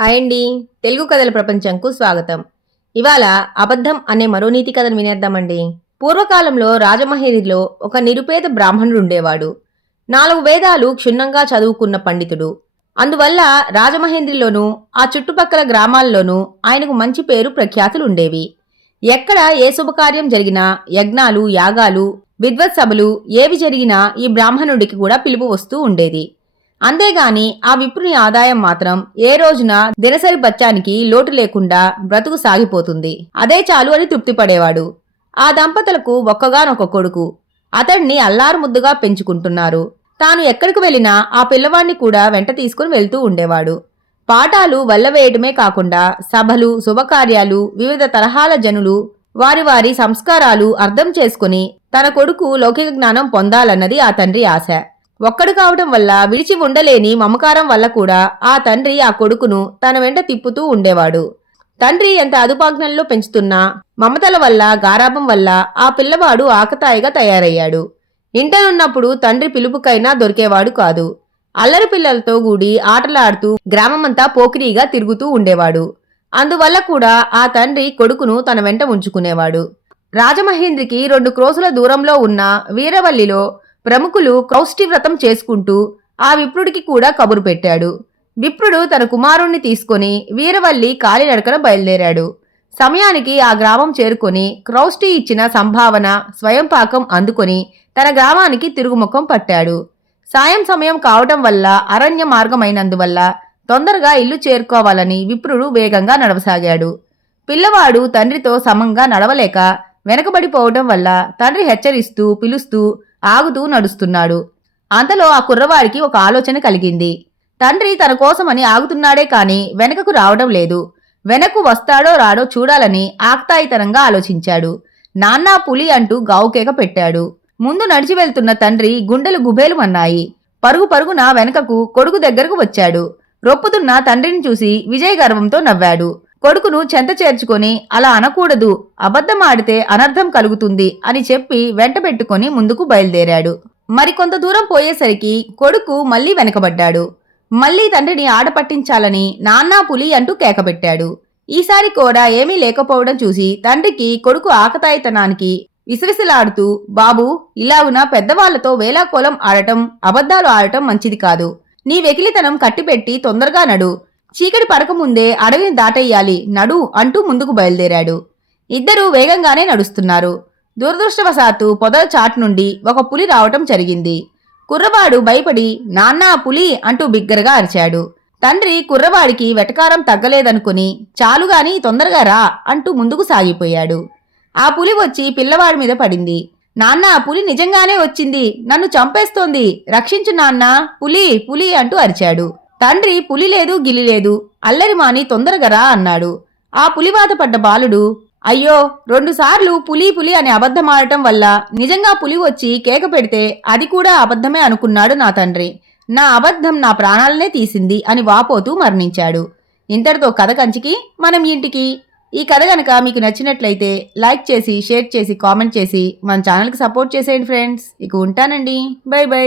Hi అండి. తెలుగు కథల ప్రపంచంకు స్వాగతం. ఇవాళ అబద్ధం అనే మరో నీతి కథను వినేద్దామండి. పూర్వకాలంలో రాజమహేరిలో ఒక నిరుపేద బ్రాహ్మణుడు ఉండేవాడు. 4 వేదాలు క్షుణ్ణంగా చదువుకున్న పండితుడు. అందువల్ల రాజమహేంద్రిలోనూ ఆ చుట్టుపక్కల గ్రామాల్లోనూ ఆయనకు మంచి పేరు ప్రఖ్యాతులుండేవి. ఎక్కడ ఏ శుభకార్యం జరిగినా, యజ్ఞాలు, యాగాలు, విద్వత్సభలు ఏవి జరిగినా ఈ బ్రాహ్మణుడికి కూడా పిలుపు వస్తూ ఉండేది. అంతేగాని ఆ విప్రుని ఆదాయం మాత్రం ఏ రోజున దినసరి బచ్చానికి లోటు లేకుండా బ్రతుకు సాగిపోతుంది, అదే చాలు అని తృప్తిపడేవాడు. ఆ దంపతులకు ఒక్కగానొక కొడుకు. అతడిని అల్లారు ముద్దుగా పెంచుకుంటున్నారు. తాను ఎక్కడికి వెళ్ళినా ఆ పిల్లవాణ్ణి కూడా వెంట తీసుకుని వెళ్తూ ఉండేవాడు. పాఠాలు వల్లవేయటమే కాకుండా సభలు, శుభకార్యాలు, వివిధ తరహాల జనులు, వారి వారి సంస్కారాలు అర్థం చేసుకుని తన కొడుకు లౌకిక జ్ఞానం పొందాలన్నది ఆ తండ్రి ఆశ. ఒక్కడు కావటం వల్ల విడిచి ఉండలేని మమకారం వల్ల కూడా ఆ తండ్రి ఆ కొడుకును తన వెంట తిప్పుతూ ఉండేవాడు. తండ్రి ఎంత అదుపాజ్ఞల్లో పెంచుతున్నా మమతల వల్ల, గారాభం వల్ల ఆ పిల్లవాడు ఆకతాయిగా తయారయ్యాడు. ఇంటనున్నప్పుడు తండ్రి పిలుపుకైనా దొరికేవాడు కాదు. అల్లరి పిల్లలతో గూడి ఆటలాడుతూ గ్రామమంతా పోకిరీగా తిరుగుతూ ఉండేవాడు. అందువల్ల కూడా ఆ తండ్రి కొడుకును తన వెంట ఉంచుకునేవాడు. రాజమహేంద్రికి 2 క్రోసుల దూరంలో ఉన్న వీరవల్లిలో ప్రముఖులు కౌష్టి వ్రతం చేసుకుంటూ ఆ విప్రుడికి కూడా కబురు పెట్టాడు. విప్రుడు తన కుమారుణ్ణి తీసుకుని వీరవల్లి కాలినడకన బయలుదేరాడు. సమయానికి ఆ గ్రామం చేరుకొని క్రౌష్టి ఇచ్చిన సంభావన స్వయంపాకం అందుకొని తన గ్రామానికి తిరుగుముఖం పట్టాడు. సాయం సమయం కావటం వల్ల అరణ్య మార్గమైనందువల్ల తొందరగా ఇల్లు చేరుకోవాలని విప్రుడు వేగంగా నడవసాగాడు. పిల్లవాడు తండ్రితో సమంగా నడవలేక వెనకబడిపోవటం వల్ల తండ్రి హెచ్చరిస్తూ, పిలుస్తూ, ఆగుతూ నడుస్తున్నాడు. అంతలో ఆ కుర్రవాడికి ఒక ఆలోచన కలిగింది. తండ్రి తన కోసమని ఆగుతున్నాడే కాని వెనకకు రావడం లేదు. వెనక్కు వస్తాడో రాడో చూడాలని ఆక్తాయితనంగా ఆలోచించాడు. నాన్నా పులి అంటూ గావుకేక పెట్టాడు. ముందు నడిచి వెళ్తున్న తండ్రి గుండెలు గుబేలుమన్నాయి. పరుగు పరుగున వెనకకు కొడుకు దగ్గరకు వచ్చాడు. రొప్పుతున్న తండ్రిని చూసి విజయ గర్వంతో నవ్వాడు. కొడుకును చెంత చేర్చుకొని అలా అనకూడదు, అబద్ధమాడితే అనర్థం కలుగుతుంది అని చెప్పి వెంట పెట్టుకుని ముందుకు బయలుదేరాడు. మరికొంత దూరం పోయేసరికి కొడుకు మళ్లీ వెనకబడ్డాడు. మళ్లీ తండ్రిని ఆడపట్టించాలని నాన్నా పులి అంటూ కేకబెట్టాడు. ఈసారి కూడా ఏమీ లేకపోవడం చూసి తండ్రికి కొడుకు ఆకతాయితనానికి విసవిసలాడుతూ, బాబూ, ఇలాగున పెద్దవాళ్లతో వేలాకోలం ఆడటం, అబద్ధాలు ఆడటం మంచిది కాదు. నీ వెకిలితనం కట్టిపెట్టి తొందరగా నడు. చీకటి పడకముందే అడవిని దాటెయ్యాలి, నడు అంటూ ముందుకు బయలుదేరాడు. ఇద్దరూ వేగంగానే నడుస్తున్నారు. దురదృష్టవశాత్తు పొదల చాటు నుండి ఒక పులి రావటం జరిగింది. కుర్రవాడు భయపడి నాన్నా పులి అంటూ బిగ్గరగా అరిచాడు. తండ్రి కుర్రవాడికి వెటకారం తగ్గలేదనుకుని చాలుగాని తొందరగా రా అంటూ ముందుకు సాగిపోయాడు. ఆ పులి వచ్చి పిల్లవాడి మీద పడింది. నాన్నా, పులి నిజంగానే వచ్చింది, నన్ను చంపేస్తోంది, రక్షించు నాన్నా, పులి పులి అంటూ అరిచాడు. తండ్రి పులి లేదు, గిలి లేదు, అల్లరి మాని తొందరగా రా అన్నాడు. ఆ పులివాత పడ్డ బాలుడు, అయ్యో, 2 సార్లు పులి పులి అని అబద్ధమాడటం వల్ల నిజంగా పులి వచ్చి కేక పెడితే అది కూడా అబద్ధమే అనుకున్నాడు నా తండ్రి. నా అబద్ధం నా ప్రాణాలనే తీసింది అని వాపోతూ మరణించాడు. ఇంతటితో కథ కంచికి మనం ఇంటికి. ఈ కథ గనక మీకు నచ్చినట్లయితే లైక్ చేసి, షేర్ చేసి, కామెంట్ చేసి మన ఛానల్కి సపోర్ట్ చేసేయండి ఫ్రెండ్స్. ఇక ఉంటానండి. By by.